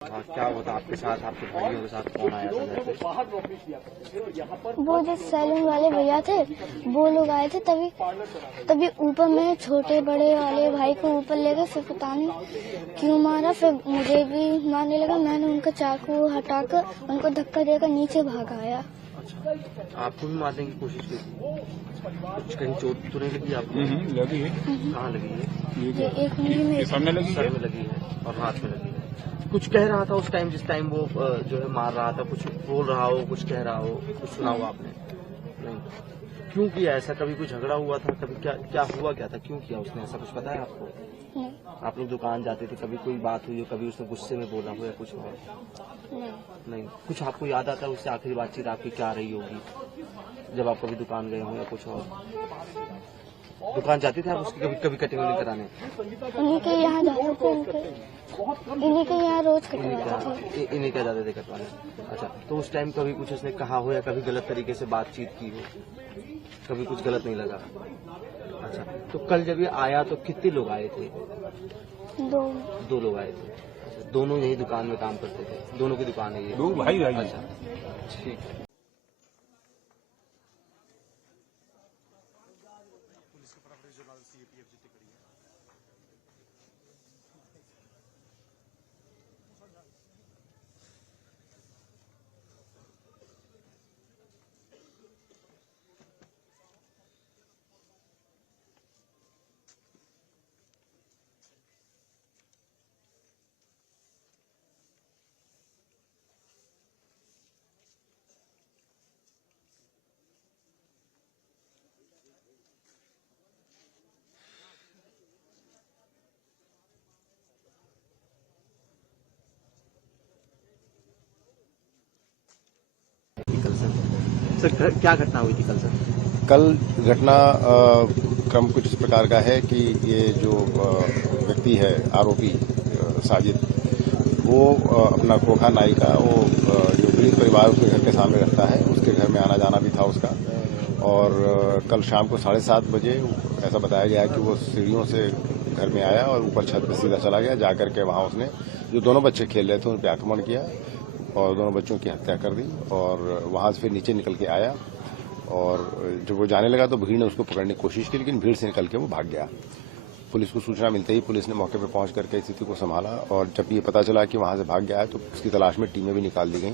हाँ, क्या हुआ था आपके साथ, आपके भाइयों के साथ कौन आया था घर पे? वो जो सैलून वाले भैया थे वो लोग आए थे। तभी ऊपर में छोटे बड़े वाले भाई को ऊपर ले गए, फिर पता नहीं क्यों मारा, फिर मुझे भी मारने लगा। मैंने उनका चाकू हटाकर उनको धक्का देकर नीचे भाग आया। अच्छा, आपको भी मारने की कोशिश की थी? कुछ कहीं चोट तो नहीं लगी आपको? लगी है। कहाँ लगी है? ये एक उंगली में, सामने लगी सर में लगी है और हाथ में लगी है। कुछ कह रहा था उस टाइम, जिस टाइम वो जो है मार रहा था, कुछ बोल रहा हो, कुछ कह रहा हो, कुछ सुना हो आपने? नहीं। क्यों किया ऐसा? कभी कोई झगड़ा हुआ था? कभी क्या हुआ, क्या था, क्यों किया उसने ऐसा? कुछ पता है आपको? नहीं। आप लोग दुकान जाते थे, कभी कोई बात हुई हो, कभी उसने गुस्से में बोला हो या कुछ हो? नहीं। कुछ आपको याद आता है उससे आखिरी बातचीत आपकी क्या रही होगी जब आप कभी दुकान गए हो या कुछ और? दुकान जाते थे आप उसकी कभी कटिंग वटिंग कराने? इन्हीं के यहाँ जाते थे, इन्हीं के यहाँ रोज कटवाते थे। इन्हीं क्या जाते थे कटवाने? अच्छा, तो उस टाइम कभी कुछ उसने कहा हो या कभी गलत तरीके से बातचीत की हो? कभी कुछ गलत नहीं लगा? अच्छा, तो कल जब ये आया तो कितने लोग आए थे? दो लोग आए थे। अच्छा, दोनों यही दुकान में काम करते थे? दोनों की दुकान है ये? दो भाई। अच्छा, ठीक है। सर क्या घटना हुई थी कल सर? कल घटना क्रम कुछ इस प्रकार का है कि ये जो व्यक्ति है आरोपी साजिद, वो अपना खोखा नाई का वो जो पीड़ित परिवार उसके घर के सामने रखता है, उसके घर में आना जाना भी था उसका। और कल शाम को 7:30 बजे ऐसा बताया गया है कि वो सीढ़ियों से घर में आया और ऊपर छत पर सीधा चला गया। जाकर के वहां उसने जो दोनों बच्चे खेल रहे थे उन पर आक्रमण किया और दोनों बच्चों की हत्या कर दी। और वहां से फिर नीचे निकल के आया और जब वो जाने लगा तो भीड़ ने उसको पकड़ने की कोशिश की, लेकिन भीड़ से निकल के वो भाग गया। पुलिस को सूचना मिलते ही पुलिस ने मौके पर पहुंच करके स्थिति को संभाला और जब ये पता चला कि वहां से भाग गया है तो उसकी तलाश में टीमें भी निकाल दी गई।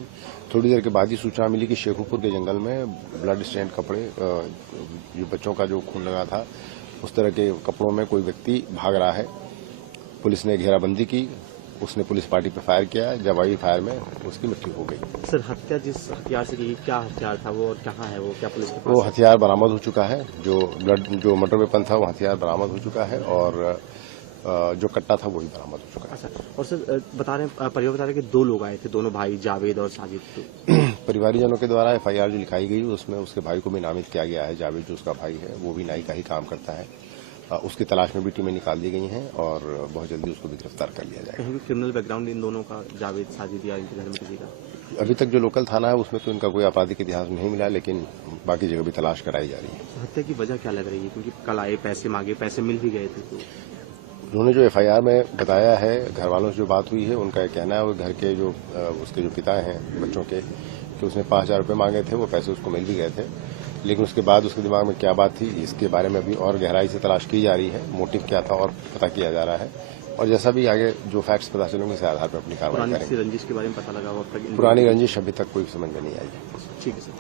थोड़ी देर के बाद ही सूचना मिली कि शेखुपुर के जंगल में ब्लड स्टेन कपड़े, जो बच्चों का जो खून लगा था उस तरह के कपड़ों में कोई व्यक्ति भाग रहा है। पुलिस ने घेराबंदी की, उसने पुलिस पार्टी पर फायर किया, जवाबी फायर में उसकी मृत्यु हो गई। सर, हत्या जिस हथियार से की, क्या हथियार था वो और कहाँ है वो? क्या पुलिस के पास? वो हथियार बरामद हो चुका है, जो मर्डर वेपन था वो हथियार बरामद हो चुका है और जो कट्टा था वो भी बरामद हो चुका है। अच्छा, और सर परिवार बता रहे कि 2 लोग आए थे, दोनों भाई जावेद और साजिद। परिवारीजनों के द्वारा FIR जो लिखाई गई उसमें उसके भाई को भी नामित किया गया है। जावेद जो उसका भाई है वो भी नाई का ही काम करता है। उसकी तलाश में भी टीमें निकाल दी गई हैं और बहुत जल्दी उसको भी गिरफ्तार कर लिया जाएगा। कहीं भी क्रिमिनल बैकग्राउंड इन दोनों का, जावेद साजिद या इनके घर में किसी का? अभी तक जो लोकल थाना है उसमें तो इनका कोई आपराधिक इतिहास नहीं मिला, लेकिन बाकी जगह भी तलाश कराई जा रही है। हत्या की वजह क्या लग रही है? क्योंकि कल आए, पैसे मांगे, पैसे मिल भी गए थे तो उन्होंने जो FIR में बताया है, घर वालों से जो बात हुई है उनका कहना है वो घर के जो उसके जो पिता हैं बच्चों के, कि उसने 5,000 रुपये मांगे थे, वो पैसे उसको मिल भी गए थे। लेकिन उसके बाद उसके दिमाग में क्या बात थी इसके बारे में अभी और गहराई से तलाश की जा रही है। मोटिव क्या था और पता किया जा रहा है और जैसा भी आगे जो फैक्ट्स पता चलेंगे उसके आधार पर अपनी कार्रवाई करेंगे। पुरानी रंजिश के बारे में पता लगा? पुरानी रंजिश अभी तक कोई समझ में नहीं आई। ठीक है सर।